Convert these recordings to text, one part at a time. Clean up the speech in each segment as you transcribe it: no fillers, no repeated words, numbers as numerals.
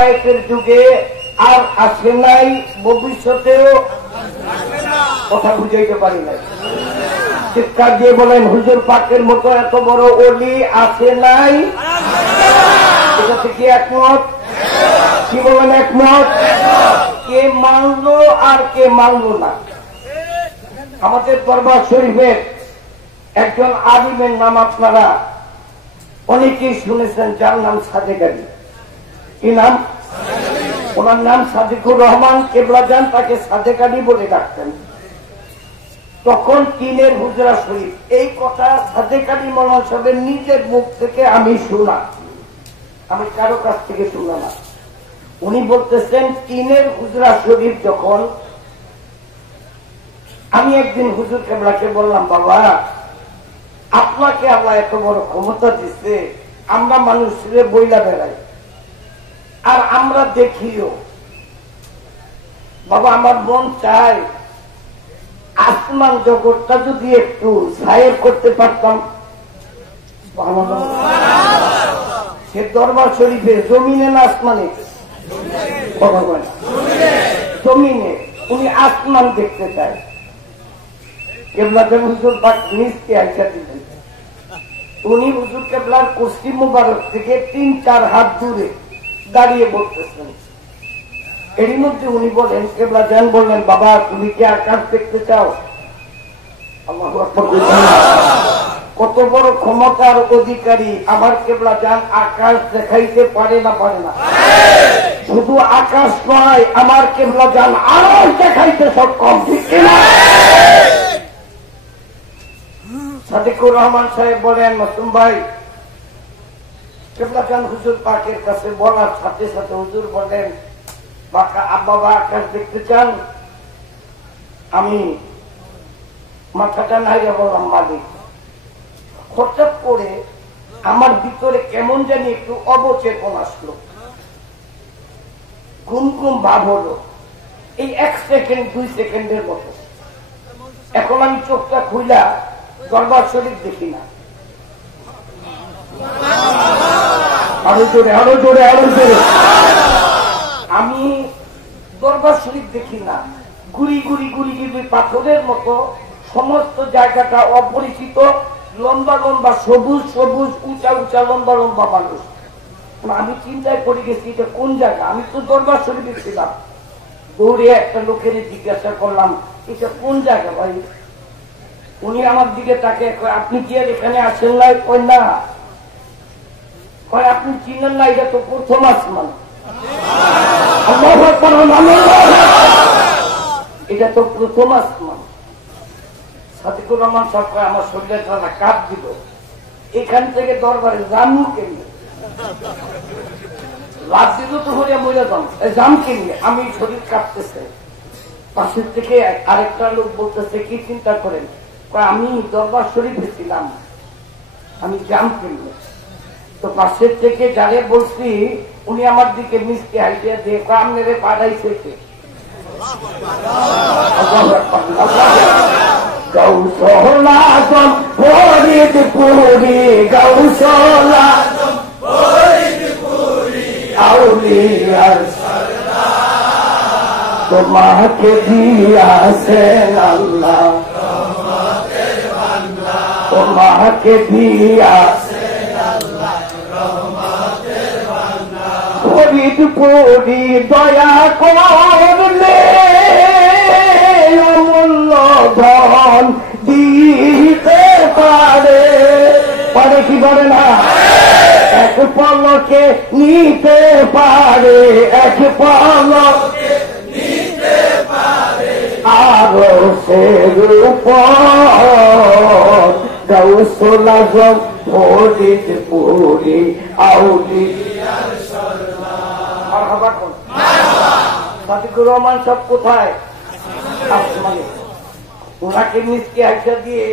যুগে আর আসে নাই, ভবিষ্যতেও কথা বুঝাইতে পারি নাই। চিৎকার দিয়ে বলেন হুজুর পাকের মতো এত বড় ওলি আসে নাই। এটা থেকে একমত? কি বলেন একমত? কে মানলো আর কে মানলো না? আমাদের দরবার শরীফের একজন আলিমের নাম আপনারা অনেকেই শুনেছেন, যার নাম সাদেক আলী। কি নাম? ওনার নাম সাদিকুর রহমান কেবলাজান, তাকে সাদেক আলী বলে ডাকতেন। তখন টিনের হুজরা শরীফ, এই কথা সাদেক আলী মৌলানা সাহেবের নিজের মুখ থেকে আমি শোনা, আমি কারো কাছ থেকে শুনলাম না। উনি বলতেছেন টিনের হুজরা শরীফ যখন, আমি একদিন হুজুর কেবলাকে বললাম, বাবা আপনাকে আল্লাহ এত বড় ক্ষমতা দিচ্ছে, আমরা মানুষের বইলা বেড়াই আর আমরা দেখিও, বাবা আমার মন চায় আসমান জগৎটা যদি একটু সায়ের করতে পারতাম। সে দরবার শরীফে জমিনে না আসমানে? জমিনে উনি আসমান দেখতে চায়। কেবলাদের হুজুর পাক নিচকে আইসা দিলেন। উনি হুজুর কেবলার পশ্চিম মুবারক থেকে ৩-৪ হাত দূরে দাঁড়িয়ে বলতেছেন। এরই মধ্যে উনি বলেন, কেবলা জান বললেন, বাবা তুমি কি আকাশ দেখতে চাও? আল্লাহু আকবার। কত বড় ক্ষমতার অধিকারী আমার কেবলা জান, আকাশ দেখাইতে পারে না? পারে না? শুধু আকাশ নয়, আমার কেবলা জান আরশ দেখাইতে সক্ষম, ঠিক কিনা? সাদিকুর রহমান সাহেব বলেন, মাসুম ভাই, কেবলা জান হুজুর পাকের কাছে বলার সাথে সাথে হুজুর বলেন, বাবা আকাশ দেখতে চান? আমি মাথাটা নাইয়া বললাম, মালিক। হঠাৎ করে আমার ভিতরে কেমন জানি একটু অবচেতন আসলো, ঘুম ঘুম ভাব হলো, এই 1 সেকেন্ড 2 সেকেন্ডের মতো। এখন আমি চোখটা খুইলা দরবার শরীফ দেখি না। আরো জোরে, আরো জোরে, আরো জোরে। আমি দরবার শরীফ দেখি না, ঘুরি ঘুরি ঘুরি ঘুরি পাথরের মতো সমস্ত জায়গাটা অপরিচিত, লম্বা লম্বা সবুজ সবুজ উঁচা উঁচা লম্বা লম্বা মানুষ। আমি চিন্তায় পড়ে গেছি এটা কোন জায়গা, আমি তো দরবার শরীফে ছিলাম। দৌড়ে একটা লোকের জিজ্ঞাসা করলাম, এটা কোন জায়গা ভাই? উনি আমার দিকে তাকে, আপনি কি আর এখানে আসেন নাই? কই না। কয় আপনি চিনেন না, এটা তো প্রথম আসমান। এটা তো প্রথম আসমান। সাদিকুর রহমান সাহেব আমার শরীরটা কাঁপ দিল, এখান থেকে দরবারে জামু কেমনি লাভ দিল তো হরিয়া মরে জাম কেমনি, আমি শরীর কাঁপতেছে। পাশের থেকে আরেকটা লোক বলতেছে, কি চিন্তা করেন? আমি দরবার শরীফে ছিলাম, আমি জাম কেমনি। তো পাশের থেকে যারে বলছি, উনি আমার দিকে মিষ্টি হাইটিয়া দিয়ে কামনে পাঠাইছে কে? গৌসলা ফরিদপুরি, গৌসলা আউলিয়ার তোমাকে দিয়াছেন আল্লাহ, তোমাকে দিয়াছেন ফরিদপুরি, দয়া করলে অমূল্য ধন দিতে পারে। পারে কি পারে না? এক পলকে নিতে পারে, এক পলকে নিতে পারে আরো সের উপর। গৌসুল আজম ফরিদপুরি আউলিয়ার সরদার। মারহাবা কোন? সাদিকুর রহমান সব কোথায়? আসমানে। ওনাকে নিচকে আইসা দিয়ে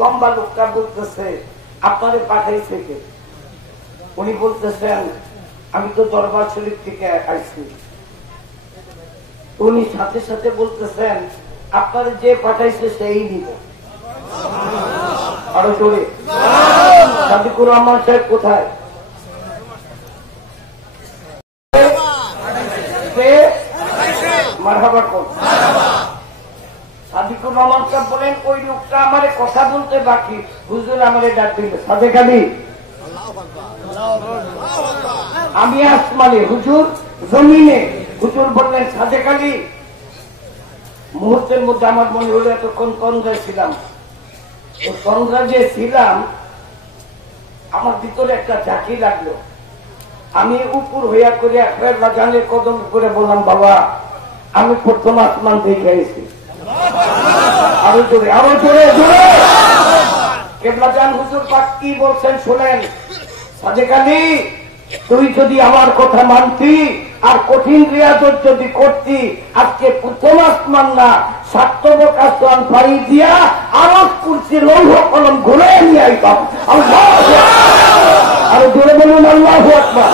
লম্বা লোকটা বলতেছে, আপনারে পাঠাইছে কে? উনি বলতেছেন, আমি তো দরবার শরীফ থেকে আইছি। উনি সাথে সাথে বলতেছেন, আপনারে যে পাঠাইছে সেই নিবে। আরো জোরে। সাদিকুর রহমান সাহেব কোথায়? সে মারহাবা কর। সাদিকুর রহমান সাহেব বলেন ওই লোকটা আমার কথা বলতে বাকি, হুজুর আমারে ডাক দিল সাদেক আলী। আমি আসমানে, হুজুর জমিনে। হুজুর বললেন সাদেক আলী। মুহূর্তের মধ্যে আমার মনে হলো এতক্ষণ তন্দ্রায় ছিলাম, ও তন্দ্রা যে ছিলাম আমার ভিতরে একটা ঝাঁকি লাগলো। আমি উপর হইয়া করে জানের কদম করে বললাম, বাবা আমি প্রথম আসমান দেখে এসেছি। আরো জোরে, আরো জোরে জোরে। কেবলা জান হুজুর পাক কি বলছেন শোনেন, সাদেক আলী তুই যদি আমার কথা মানতি আর কঠিন রিয়াজত যদি করতি, আজকে প্রথম আসমান না সার্থবক আসমান পাড়ি দিয়া আরব কুরসি লৌহ কলম ঘুরে নিয়ে আইতাম। আরো জোরে বলুন আল্লাহু আকবার।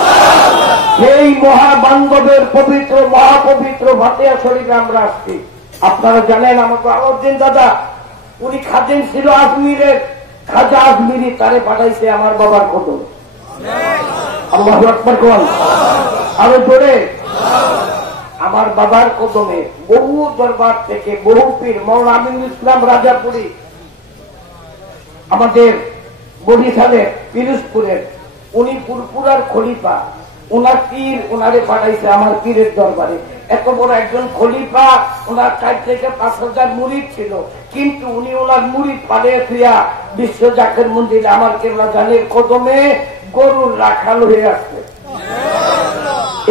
সেই মহাবান্ধবের পবিত্র মহাপবিত্র ফাতিহা শরীফে আমরা আসছি। আপনারা জানেন আমাকে আলাউদ্দিন দাদা উনি খাদেম ছিল আজমিরের, খাজা আজমিরি তারে পাঠাইছে আমার বাবার কদম। আল্লাহু আকবার কোন। আরো জোরে। আমার বাবার কদমে বহু দরবার থেকে বহু পীর, মৌলানা আমিনুল ইসলাম রাজাপুরী আমাদের বরিশালের পিরোজপুরের, উনি পুরপুরার খলিফা, ওনার পীর ওনারে পাঠাইছে আমার পীরের দরবারে। এত বড় একজন খলিফা, ওনার 4 থেকে 5,000 মুরিদ ছিল, কিন্তু উনি ওনার মুরিদ পালিয়ে থুয়া বিশ্ব জাকের মন্দিরে আমার কেবলা জানের কদমে গরুর রাখাল হয়ে আসছে।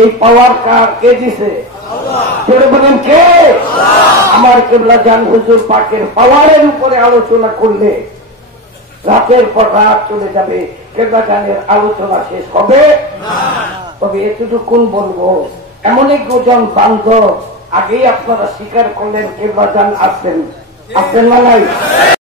এই পাওয়ার কার কে দিছে? ছেড়ে বলেন কে? আমার কেবলা জান হুজুর পাকের পাওয়ারের উপরে আলোচনা করলে রাতের পর রাত চলে যাবে, কেবলা জানের আলোচনা শেষ হবে না। তবে এতটুকুন বলবো, এমন একজন বান্ধব আগেই আপনারা স্বীকার করলেন কেবলা জান আসছেন, আসছেন না নাই?